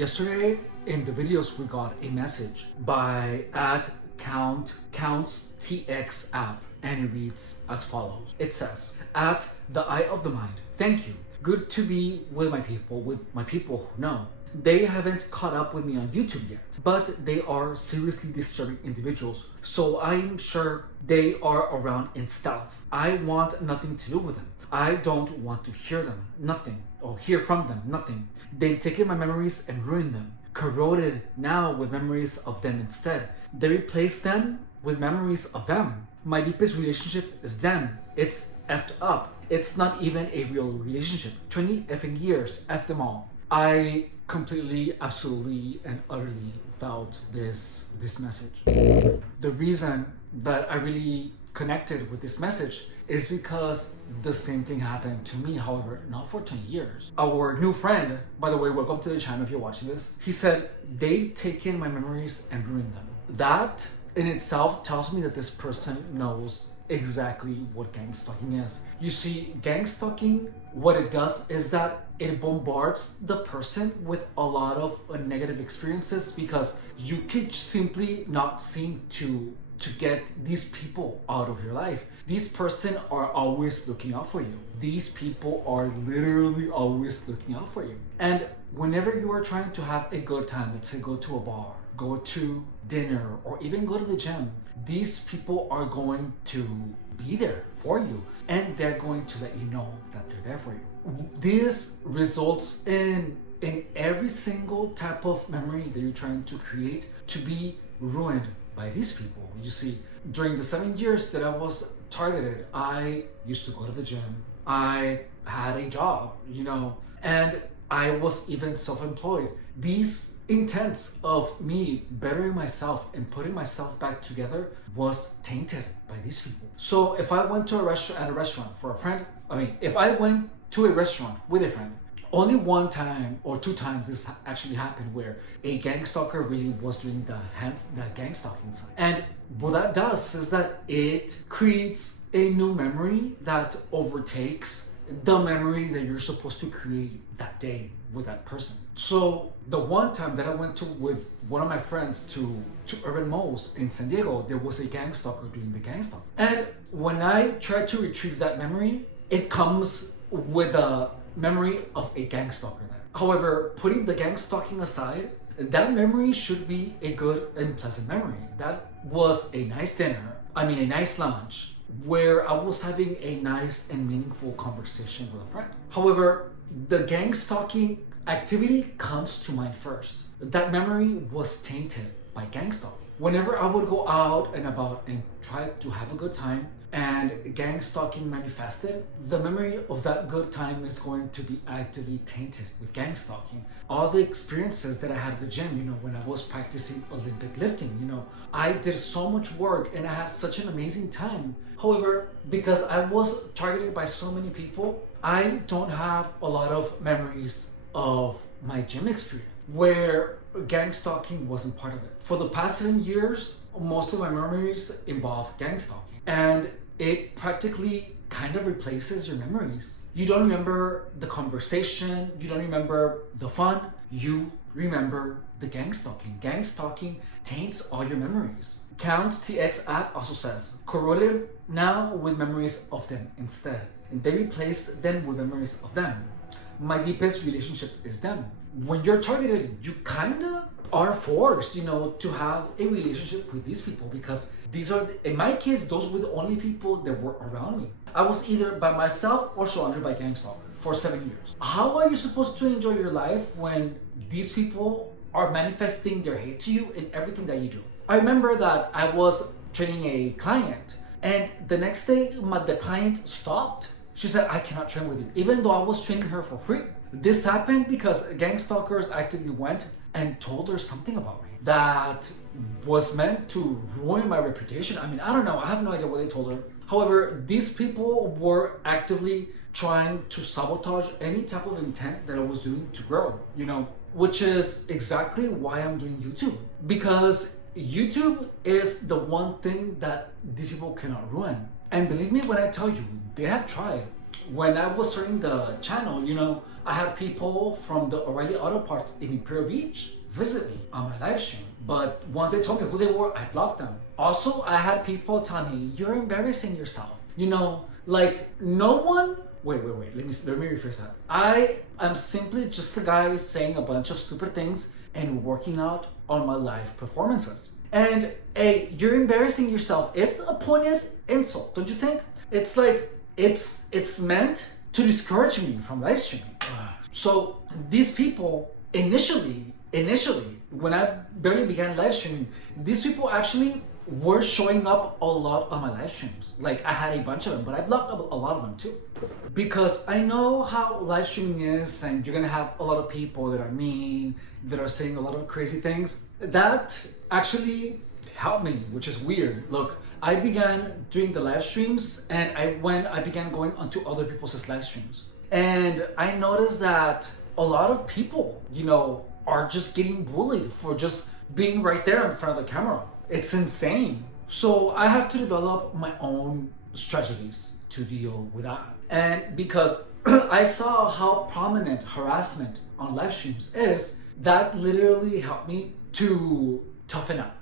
Yesterday in the videos we got a message by @CountsTX app, and it reads as follows. It says, "At the eye of the mind, thank you. Good to be with my people who know. They haven't caught up with me on YouTube yet, but they are seriously disturbing individuals, so I'm sure they are around in stealth. I want nothing to do with them. I don't want to hear them, nothing, or hear from them, nothing. They've taken my memories and ruined them, corroded now with memories of them instead. They replaced them with memories of them. My deepest relationship is them. It's effed up. It's not even a real relationship. 20 effing years, F them all." I completely, absolutely, and utterly felt this message. The reason that I really connected with this message is because the same thing happened to me, however, not for 20 years. Our new friend, by the way, welcome to the channel if you're watching this, he said, "They've taken my memories and ruined them." That in itself tells me that this person knows exactly what gang stalking is. You see, gang stalking, what it does is that it bombards the person with a lot of negative experiences, because you could simply not seem to get these people out of your life. These person are always looking out for you. These people are literally always looking out for you. And whenever you are trying to have a good time, let's say go to a bar, go to dinner, or even go to the gym, these people are going to be there for you, and they're going to let you know that they're there for you. This results in every single type of memory that you're trying to create to be ruined by these people. You see, during the 7 years that I was targeted, I used to go to the gym, I had a job, and I was even self-employed. These intents of me bettering myself and putting myself back together was tainted by these people. So if I went to a restaurant for a friend, if I went to a restaurant with a friend, only one time or two times this actually happened where a gang stalker really was doing the gang stalking side. And what that does is that it creates a new memory that overtakes the memory that you're supposed to create that day with that person. So the one time that I went to with one of my friends to Urban Malls in San Diego, there was a gang stalker doing the gang stalking. And when I tried to retrieve that memory, it comes with a memory of a gang stalker there. However, putting the gang stalking aside, that memory should be a good and pleasant memory. That was a nice dinner, a nice lunch, where I was having a nice and meaningful conversation with a friend. However, the gang stalking activity comes to mind first. That memory was tainted by gang stalking. Whenever I would go out and about and try to have a good time, and gang stalking manifested, the memory of that good time is going to be actively tainted with gang stalking. All the experiences that I had at the gym, when I was practicing Olympic lifting, I did so much work and I had such an amazing time. However, because I was targeted by so many people, I don't have a lot of memories of my gym experience where gang stalking wasn't part of it. For the past 7 years, most of my memories involve gang stalking. And it practically kind of replaces your memories. You don't remember the conversation, you don't remember the fun, you remember the gang stalking. Gang stalking taints all your memories. CountsTX app also says, "Corroded now with memories of them instead. And they replace them with memories of them. My deepest relationship is them." When you're targeted, you kinda are forced, to have a relationship with these people, because these are, in my case, those were the only people that were around me. I was either by myself or surrounded by gang stalkers for 7 years. How are you supposed to enjoy your life when these people are manifesting their hate to you in everything that you do? I remember that I was training a client, and the next day the client stopped. She said, "I cannot train with you," even though I was training her for free. This happened because gang stalkers actively went and told her something about me that was meant to ruin my reputation. I don't know. I have no idea what they told her. However, these people were actively trying to sabotage any type of intent that I was doing to grow, which is exactly why I'm doing YouTube. Because YouTube is the one thing that these people cannot ruin. And believe me when I tell you, they have tried. when I was starting the channel, I had people from the O'Reilly Auto Parts in Imperial Beach visit me on my live stream. But once they told me who they were, I blocked them. Also, I had people tell me, you're embarrassing yourself. Like no one. Wait. Let me rephrase that. I am simply just a guy saying a bunch of stupid things and working out on my live performances. And you're embarrassing yourself is a pointed insult, don't you think? It's like it's meant to discourage me from live streaming. So these people initially, when I barely began live streaming, these people actually were showing up a lot on my live streams. Like I had a bunch of them, but I blocked a lot of them too. Because I know how live streaming is, and you're gonna have a lot of people that are mean, that are saying a lot of crazy things. That actually helped me, which is weird. Look, I began doing the live streams, and I began going onto other people's live streams. And I noticed that a lot of people, are just getting bullied for just being right there in front of the camera. It's insane. So I have to develop my own strategies to deal with that. And because I saw how prominent harassment on live streams is, that literally helped me to toughen up,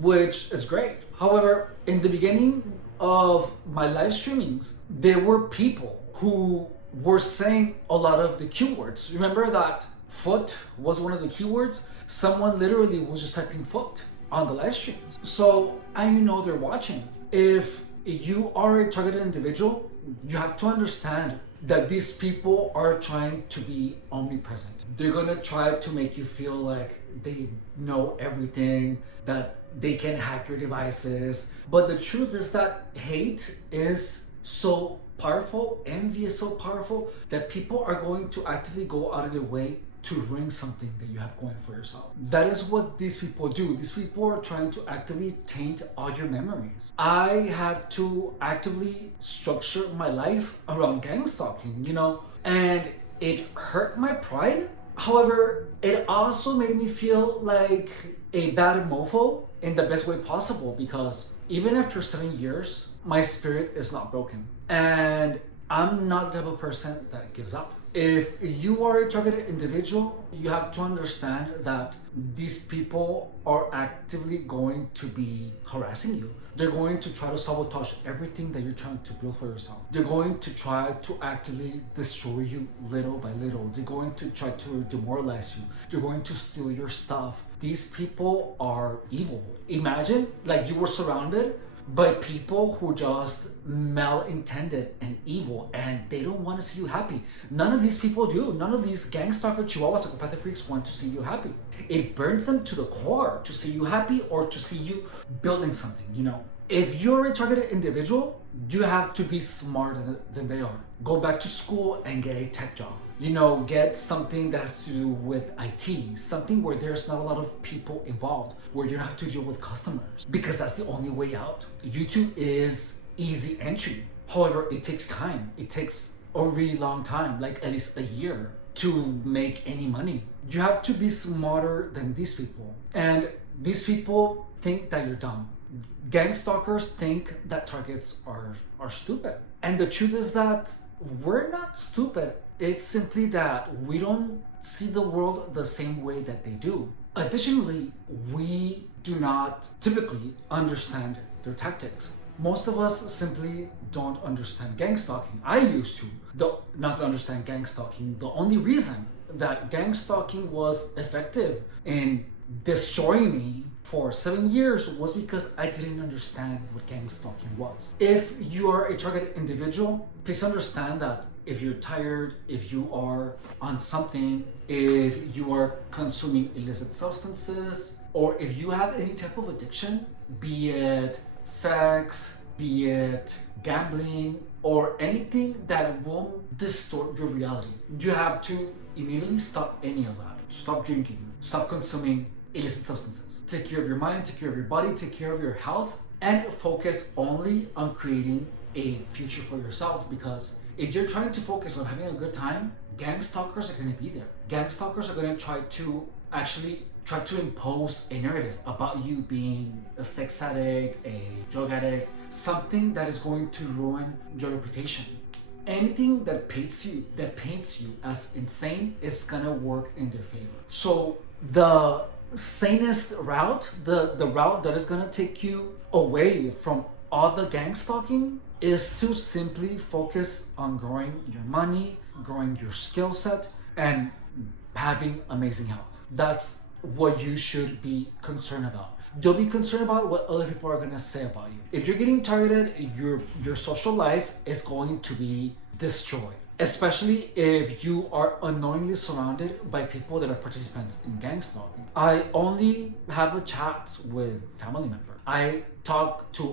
which is great. However, in the beginning of my live streamings, there were people who were saying a lot of the keywords. Remember that foot was one of the keywords? Someone literally was just typing foot on the live streams. So I know they're watching. If you are a targeted individual, you have to understand that these people are trying to be omnipresent. They're gonna try to make you feel like they know everything, that they can hack your devices. But the truth is that hate is so powerful, envy is so powerful, that people are going to actively go out of their way to ruin something that you have going for yourself. That is what these people do. These people are trying to actively taint all your memories. I have to actively structure my life around gang stalking, and it hurt my pride. However, it also made me feel like a bad mofo in the best way possible, because even after 7 years, my spirit is not broken. And I'm not the type of person that gives up. If you are a targeted individual, you have to understand that these people are actively going to be harassing you. They're going to try to sabotage everything that you're trying to build for yourself. They're going to try to actively destroy you little by little. They're going to try to demoralize you. They're going to steal your stuff. These people are evil. Imagine like you were surrounded by people who just malintended and evil, and they don't want to see you happy. None of these people do. None of these gang stalker chihuahua psychopathic freaks want to see you happy. It burns them to the core to see you happy or to see you building something, If you're a targeted individual, you have to be smarter than they are. Go back to school and get a tech job. Get something that has to do with IT, something where there's not a lot of people involved, where you don't have to deal with customers, because that's the only way out. YouTube is easy entry. However, it takes time. It takes a really long time, like at least a year, to make any money. You have to be smarter than these people. And these people think that you're dumb. Gang stalkers think that targets are stupid. And the truth is that we're not stupid. It's simply that we don't see the world the same way that they do. Additionally, we do not typically understand their tactics. Most of us simply don't understand gang stalking. I used to not understand gang stalking. The only reason that gang stalking was effective in destroying me for 7 years was because I didn't understand what gang stalking was. If you are a targeted individual, please understand that if you're tired, if you are on something, if you are consuming illicit substances, or if you have any type of addiction, be it sex, be it gambling, or anything that won't distort your reality, you have to immediately stop any of that. Stop drinking, stop consuming illicit substances. Take care of your mind, take care of your body, take care of your health, and focus only on creating a future for yourself, because if you're trying to focus on having a good time, gang stalkers are going to be there. Gang stalkers are going to try to impose a narrative about you being a sex addict, a drug addict, something that is going to ruin your reputation. anything that paints you as insane is gonna work in their favor. So the sanest route, the route that is gonna take you away from all the gang stalking, is to simply focus on growing your money, growing your skill set, and having amazing health. That's what you should be concerned about. Don't be concerned about what other people are gonna say about you. If you're getting targeted, your social life is going to be destroyed. Especially if you are unknowingly surrounded by people that are participants in gang stalking. I only have a chat with family members. I talk to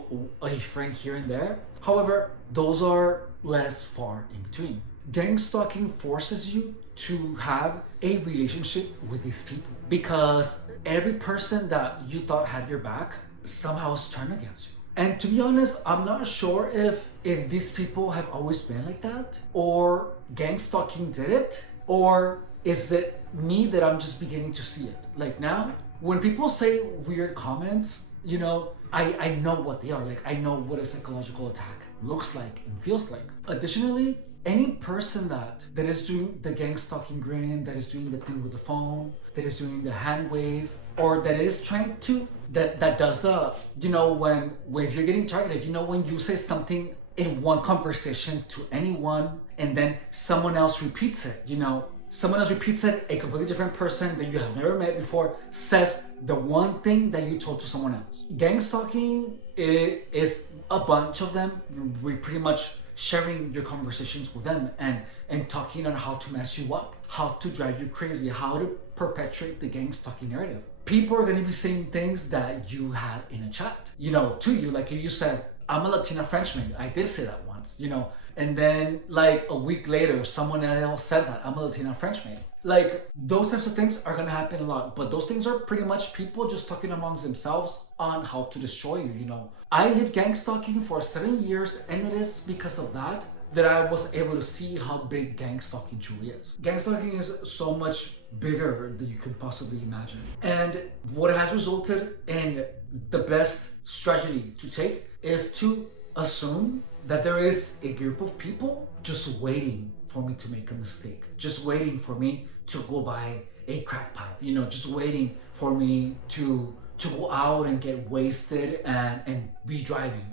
a friend here and there. However, those are less far in between. Gang stalking forces you to have a relationship with these people because every person that you thought had your back somehow is turned against you. And to be honest, I'm not sure if these people have always been like that, or gang stalking did it, or is it me that I'm just beginning to see it? Like now, when people say weird comments, you know, I know what they are. Like I know what a psychological attack looks like and feels like. Additionally, any person that is doing the gang stalking grin, that is doing the thing with the phone, that is doing the hand wave, or that is trying to, that does the, you know, when if you're getting targeted, you know, when you say something in one conversation to anyone and then someone else repeats it, you know, someone else repeats it, a completely different person that you have never met before says the one thing that you told to someone else. Gang stalking is a bunch of them. We pretty much sharing your conversations with them and talking on how to mess you up, how to drive you crazy, how to perpetuate the gang stalking narrative. People are going to be saying things that you had in a chat, you know, to you. Like if you said, I'm a Latina Frenchman. I did say that once, you know, and then like a week later, someone else said that I'm a Latina Frenchman. Like those types of things are going to happen a lot, but those things are pretty much people just talking amongst themselves on how to destroy you, you know. I did gang stalking for 7 years, and it is because of that I was able to see how big gang stalking truly is. Gang stalking is so much bigger than you can possibly imagine. And what has resulted in the best strategy to take is to assume that there is a group of people just waiting for me to make a mistake, just waiting for me to go buy a crack pipe, you know, just waiting for me to go out and get wasted and be driving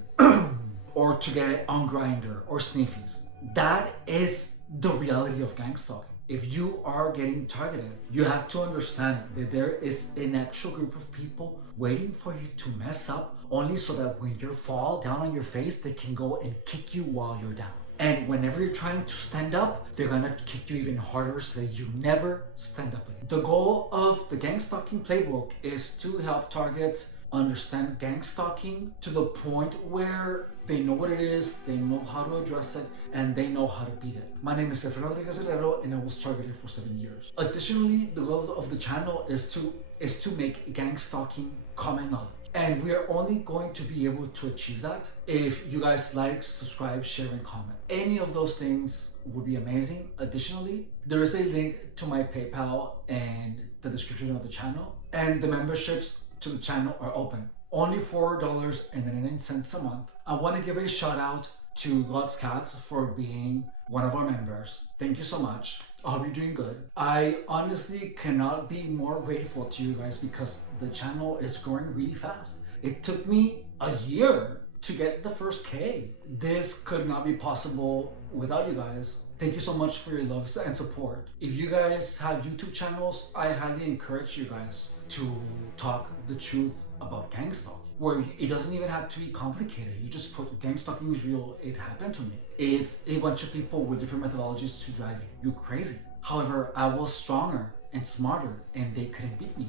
or to get on Grindr or Sniffies. That is the reality of gang stalking. If you are getting targeted, you have to understand that there is an actual group of people waiting for you to mess up, only so that when you fall down on your face, they can go and kick you while you're down. And whenever you're trying to stand up, they're gonna kick you even harder so that you never stand up again. The goal of the gang stalking playbook is to help targets understand gang stalking to the point where they know what it is, they know how to address it, and they know how to beat it. My name is Efrain Rodriguez Herrero, and I was targeted for 7 years. Additionally, the goal of the channel is to make gang stalking common knowledge. And we are only going to be able to achieve that if you guys like, subscribe, share, and comment. Any of those things would be amazing. Additionally, there is a link to my PayPal and the description of the channel, and the memberships to the channel are open. Only $4.99 a month. I want to give a shout out to God's Cats for being one of our members. Thank you so much. I hope you're doing good. I honestly cannot be more grateful to you guys because the channel is growing really fast. It took me a year to get the first K. This could not be possible without you guys. Thank you so much for your love and support. If you guys have YouTube channels, I highly encourage you guys to talk the truth about gang stalking, where it doesn't even have to be complicated. You just put gang stalking is real, it happened to me. It's a bunch of people with different methodologies to drive you crazy. However, I was stronger and smarter and they couldn't beat me.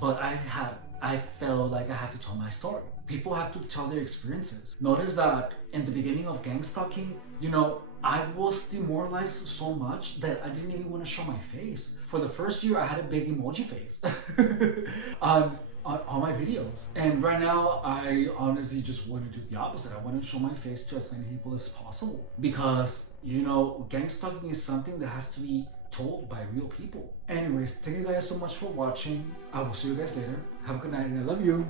But I felt like I had to tell my story. People have to tell their experiences. Notice that in the beginning of gang stalking, you know, I was demoralized so much that I didn't even want to show my face. For the first year, I had a big emoji face on all my videos. And right now, I honestly just want to do the opposite. I want to show my face to as many people as possible. Because, you know, gang stalking is something that has to be told by real people. Anyways, thank you guys so much for watching. I will see you guys later. Have a good night and I love you.